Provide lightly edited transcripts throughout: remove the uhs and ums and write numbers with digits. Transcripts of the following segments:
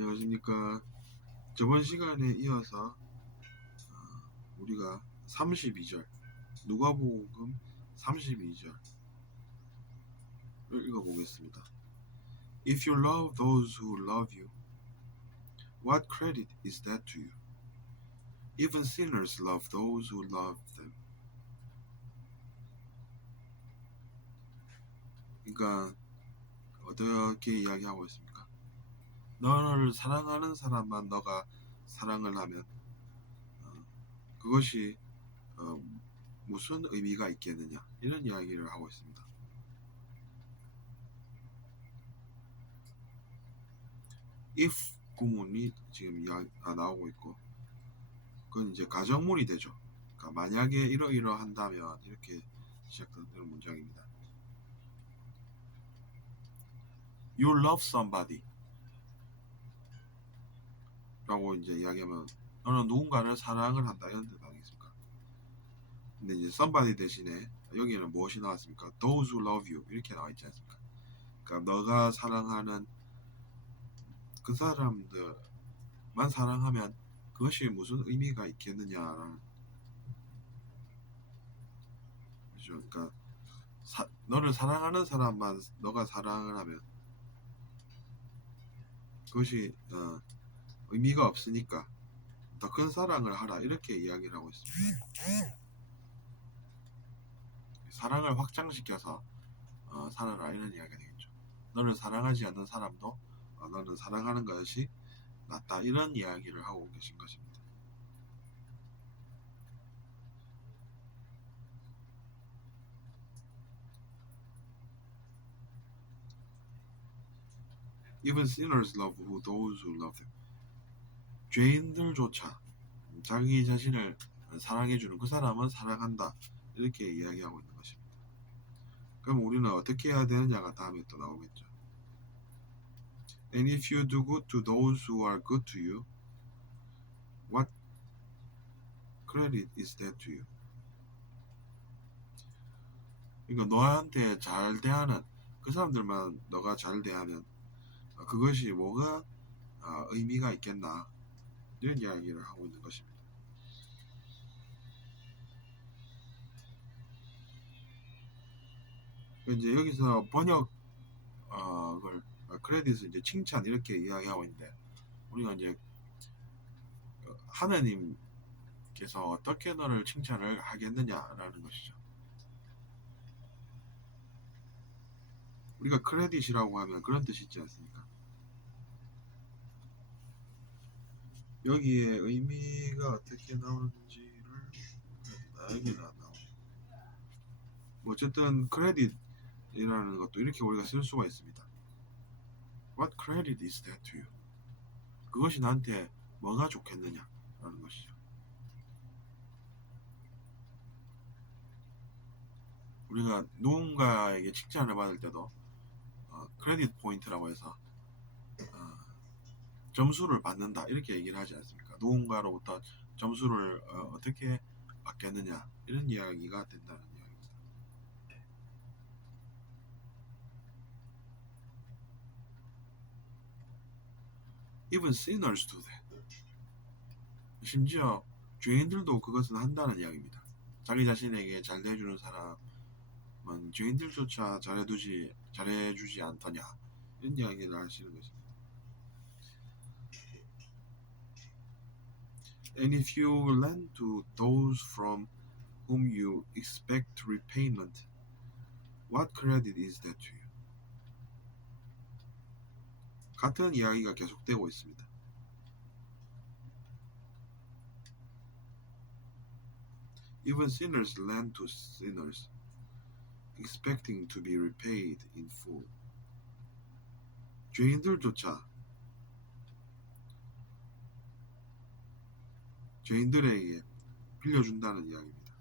안녕하십니까. 저번 시간에 이어서 우리가 32절 누가복음 32절을 읽어보겠습니다. If you love those who love you, what credit is that to you? Even sinners love those who love them. 그러니까 어떻게 이야기하고 있습니까? 너를 사랑하는 사람만 너가 사랑을 하면 그것이 무슨 의미가 있겠느냐, 이런 이야기를 하고 있습니다. if 구문이 지금 나오고 있고, 그건 이제 가정문이 되죠. 그러니까 만약에 이러이러한다면, 이렇게 시작되는 문장입니다. You love somebody 라고 이제 이야기하면 너는 누군가를 사랑을 한다, 이런 뜻 아니겠습니까? 근데 이제 somebody 대신에 여기에는 무엇이 나왔습니까? Those who love you, 이렇게 나와 있지 않습니까? 그러니까 너가 사랑하는 그 사람들만 사랑하면 그것이 무슨 의미가 있겠느냐라는, 그렇죠? 그러니까 너를 사랑하는 사람만 너가 사랑을 하면 그것이 의미가 없으니까 더 큰 사랑을 하라, 이렇게 이야기를 하고 있습니다. 사랑을 확장시켜서 살아라, 이런 이야기가 되겠죠. 너를 사랑하지 않는 사람도 너는 사랑하는 것이 낫다, 이런 이야기를 하고 계신 것입니다. Even sinners love those who love them. 죄인들조차 자기 자신을 사랑해주는 그 사람은 사랑한다, 이렇게 이야기하고 있는 것입니다. 그럼 우리는 어떻게 해야 되느냐가 다음에 또 나오겠죠. And if you do good to those who are good to you, what credit is that to you? 그러니까 너한테 잘 대하는 그 사람들만 너가 잘 대하면 그것이 뭐가 의미가 있겠나, 이런 이야기를 하고 있는 것입니다. 이제 여기서 번역을 크레딧을 이제 칭찬, 이렇게 이야기하고 있는데, 우리가 이제 하나님께서 어떻게 너를 칭찬을 하겠느냐라는 것이죠. 우리가 크레딧이라고 하면 그런 뜻이 있지 않습니까? 여기에 의미가 어떻게 나오는지를 여기는 안 나오죠. 어쨌든 크레딧이라는 것도 이렇게 우리가 쓸 수가 있습니다. What credit is that to you? 그것이 나한테 뭐가 좋겠느냐라는 것이죠. 우리가 누군가에게 칭찬을 받을 때도 크레딧 포인트라고 해서 점수를 받는다, 이렇게 얘기를 하지 않습니까? 누군가로부터 점수를 어떻게 받겠느냐, 이런 이야기가 된다는 이야기입니다. Even sinners do that. 심지어 죄인들도 그것은 한다는 이야기입니다. 자기 자신에게 잘 대해주는 사람은 죄인들조차 잘해주지 않더냐, 이런 이야기를 하시는 것입니다. And if you lend to those from whom you expect repayment, what credit is that to you? 같은 이야기가 계속되고 있습니다. Even sinners lend to sinners, expecting to be repaid in full. 죄인들조차 죄인들에게 빌려준다는 이야기입니다.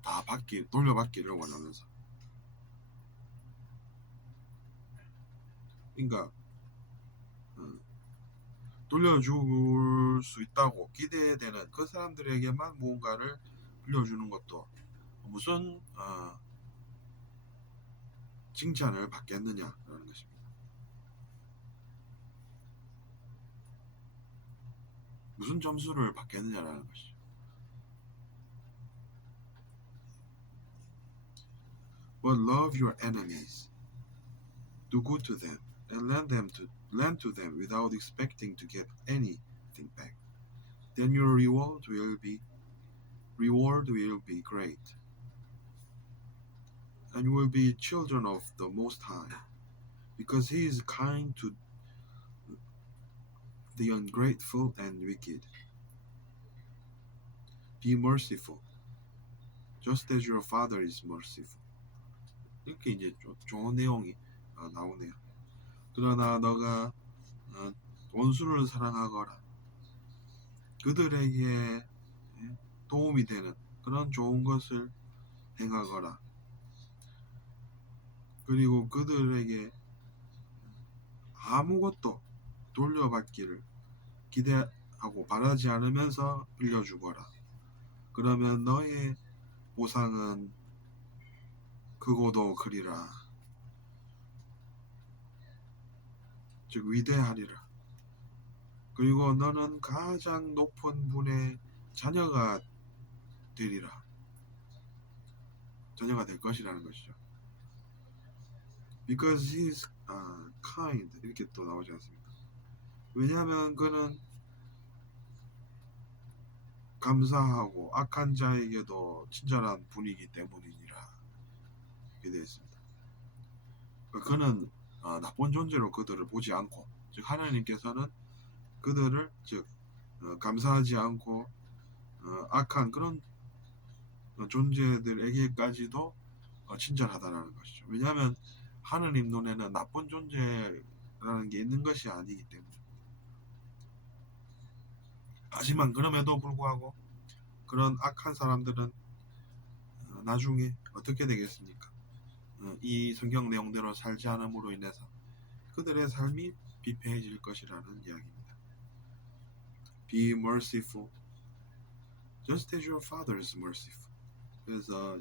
다 돌려받기를 원하면서. 그러니까 돌려줄 수 있다고 기대되는 그 사람들에게만 무언가를 빌려주는 것도 무슨 칭찬을 받겠느냐라는 것입니다. 무슨 점수를 받겠느냐라는 것이죠. But love your enemies, do good to them, and lend to them without expecting to get anything back. Then your reward will be great, and you will be children of the Most High, because He is kind to the ungrateful and wicked. Be merciful, just as your Father is merciful. 이렇게 이제 좋은 내용이 나오네요. 그러나 너가 원수를 사랑하거라. 그들에게 도움이 되는 그런 좋은 것을 행하거라. 그리고 그들에게 아무것도 돌려받기를 기대하고 바라지 않으면서 빌려주거라. 그러면 너의 보상은 크고도 크리라. 즉 위대하리라. 그리고 너는 가장 높은 분의 자녀가 되리라. 자녀가 될 것이라는 것이죠. Because he is kind 이렇게 또 나오지 않습니까? 왜냐하면 그는 감사하고 악한 자에게도 친절한 분이기 때문이니라. 이렇게 되어 있습니다. 그는 나쁜 존재로 그들을 보지 않고, 즉 하나님께서는 그들을 즉 감사하지 않고 악한 그런 존재들에게까지도 친절하다라는 것이죠. 왜냐하면 하느님 눈에는 나쁜 존재라는 게 있는 것이 아니기 때문에. 하지만 그럼에도 불구하고 그런 악한 사람들은 나중에 어떻게 되겠습니까? 이 성경 내용대로 살지 않음으로 인해서 그들의 삶이 비패해질 것이라는 이야기입니다. Be merciful, just as your Father is merciful. 그래서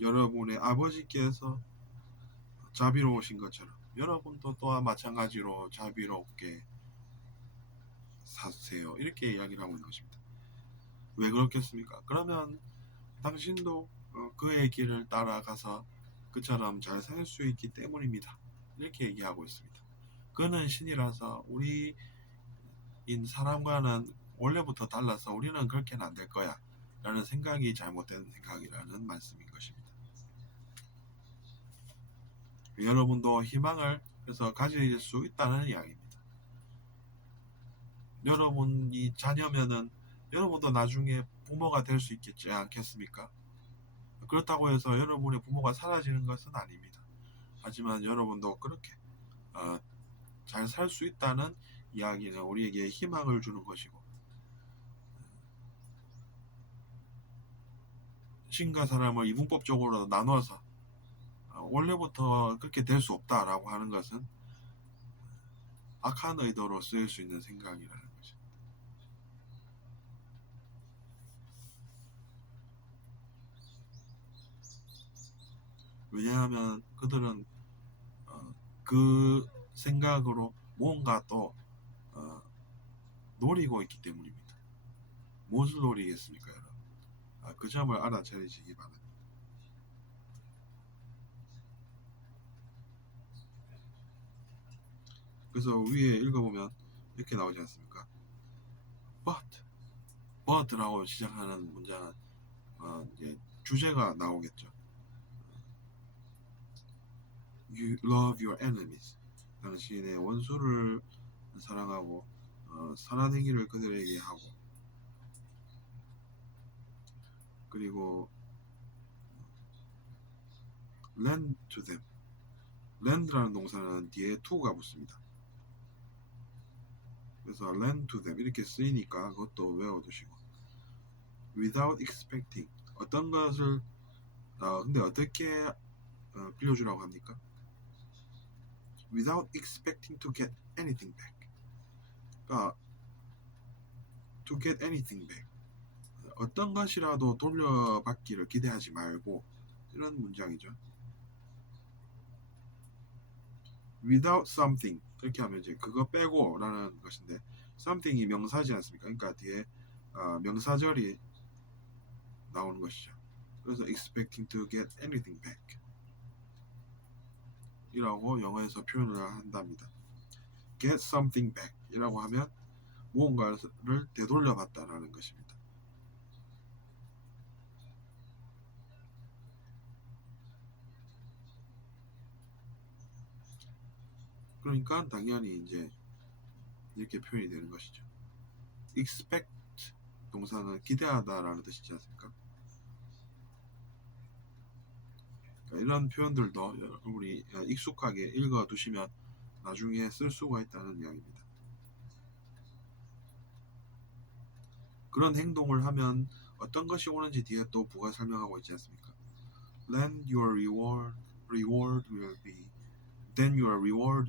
여러분의 아버지께서 자비로우신 것처럼 여러분도 또한 마찬가지로 자비롭게 사세요. 이렇게 이야기를 하고 있는 것입니다. 왜 그렇겠습니까? 그러면 당신도 그의 길을 따라가서 그처럼 잘 살 수 있기 때문입니다. 이렇게 얘기하고 있습니다. 그는 신이라서 우리인 사람과는 원래부터 달라서 우리는 그렇게는 안 될 거야 라는 생각이 잘못된 생각이라는 말씀인 것입니다. 여러분도 희망을 그래서 가질 수 있다는 이야기입니다. 여러분이 자녀면은 여러분도 나중에 부모가 될 수 있겠지 않겠습니까? 그렇다고 해서 여러분의 부모가 사라지는 것은 아닙니다. 하지만 여러분도 그렇게 잘 살 수 있다는 이야기는 우리에게 희망을 주는 것이고, 신과 사람을 이분법적으로 나눠서 원래부터 그렇게 될 수 없다라고 하는 것은 악한 의도로 쓰일 수 있는 생각이라는 거죠. 왜냐하면 그들은 그 생각으로 뭔가 또 노리고 있기 때문입니다. 무엇을 노리겠습니까, 여러분? 그 점을 알아차리시기 바랍니다. 그래서 위에 읽어보면 이렇게 나오지 않습니까? but라고 시작하는 문장은 이제 주제가 나오겠죠. You love your enemies. 당신의 원수를 사랑하고 선한 행위를 그들에게 하고, 그리고 lend to them. lend라는 동사는 뒤에 to가 붙습니다. 그래서 lend to them 이렇게 쓰이니까 그것도 외워두시고, without expecting 어떤 것을 근데 어떻게 빌려주라고 합니까? without expecting to get anything back. 그러니까 to get anything back 어떤 것이라도 돌려받기를 기대하지 말고, 이런 문장이죠. without something 이렇게 하면 이제 그거 빼고라는 것인데 something이 명사지 않습니까? 그러니까 뒤에 명사절이 나오는 것이죠. 그래서 expecting to get anything back 이라고 영어에서 표현을 한답니다. get something back 이라고 하면 무언가를 되돌려 받다라는 것입니다. 그러니까 당연히 이제 이렇게 표현이 되는 것이죠. expect 동사는 기대하다라는 뜻이지 않습니까? 그러니까 이런 표현들도 여러분이 익숙하게 읽어 두시면 나중에 쓸 수가 있다는 이야기입니다. 그런 행동을 하면 어떤 것이 오는지 뒤에 또 부가 설명하고 있지 않습니까? Then your reward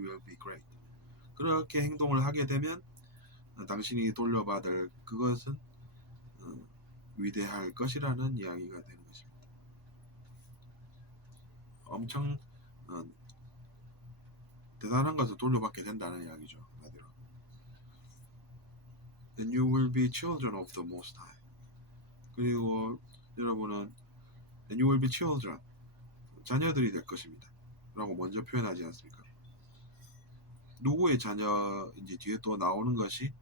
will be great. 그렇게 행동을 하게 되면 당신이 돌려받을 그것은 위대할 것이라는 이야기가 되는 것입니다. 엄청 대단한 것을 돌려받게 된다는 이야기죠. 한마디로. And you will be children of the Most High. 그리고 여러분은 and you will be children 자녀들이 될 것입니다. 라고 먼저 표현하지 않습니까? 누구의 자녀인지 뒤에 또 나오는 것이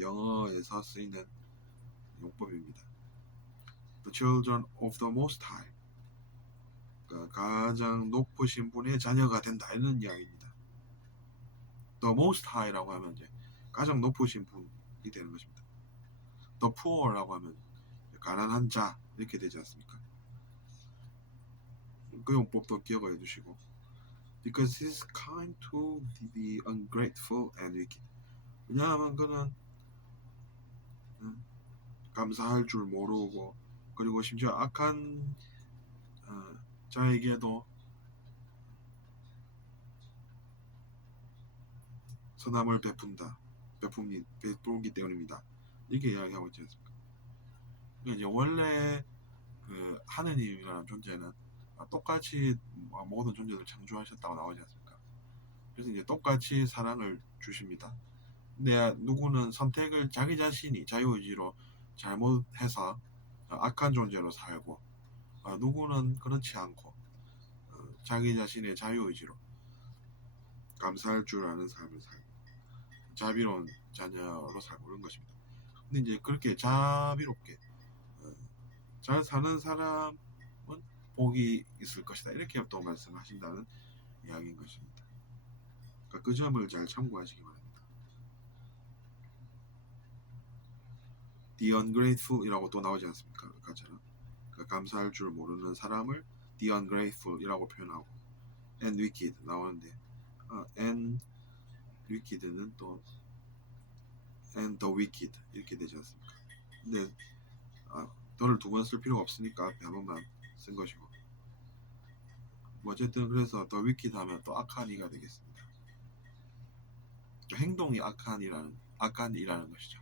영어에서 쓰이는 용법입니다. The children of the Most High. 그러니까 가장 높으신 분의 자녀가 된다 이런 이야기입니다. The Most High라고 하면 이제 가장 높으신 분이 되는 것입니다. The Poor라고 하면 가난한 자 이렇게 되지 않습니까? 그 용법도 기억해 두시고 because he is kind to the ungrateful and wicked. 왜냐하면 그는 감사할 줄 모르고 그리고 심지어 악한 자에게도 선함을 베풀기 때문입니다. 이게 이야기하고 있지 않습니까? 그러니까 이제 원래 그 하느님이라는 존재는 똑같이 모든 존재를 창조하셨다고 나오지 않습니까? 그래서 이제 똑같이 사랑을 주십니다. 근데 누구는 선택을 자기 자신이 자유의지로 잘못해서 악한 존재로 살고 누구는 그렇지 않고 자기 자신의 자유의지로 감사할 줄 아는 삶을 살고 자비로운 자녀로 살고 그런 것입니다. 근데 이제 그렇게 자비롭게 잘 사는 사람은 복이 있을 것이다 이렇게 또 말씀하신다는 이야기인 것입니다. 그러니까 그 점을 잘 참고하시기 바랍니다. The ungrateful이라고 또 나오지 않습니까? 아까처럼 그러니까 감사할 줄 모르는 사람을 the ungrateful이라고 표현하고 and wicked 나오는데 and wicked는 또 and the wicked 이렇게 되지 않습니까? 근데 더를 두 번 쓸 필요가 없으니까 앞에 한 번만 쓴 것이고 어쨌든 그래서 the wicked 하면 또 악한 이가 되겠습니다. 행동이 악한이라는 것이죠.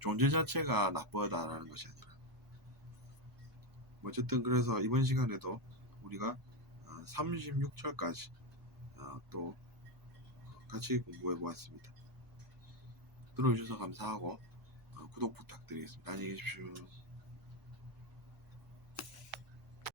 존재 자체가 나쁘다라는 것이 아니라 어쨌든 그래서 이번 시간에도 우리가 36절까지 또 같이 공부해 보았습니다. 들어주셔서 감사하고 구독 부탁드리겠습니다. 안녕히 계십시오.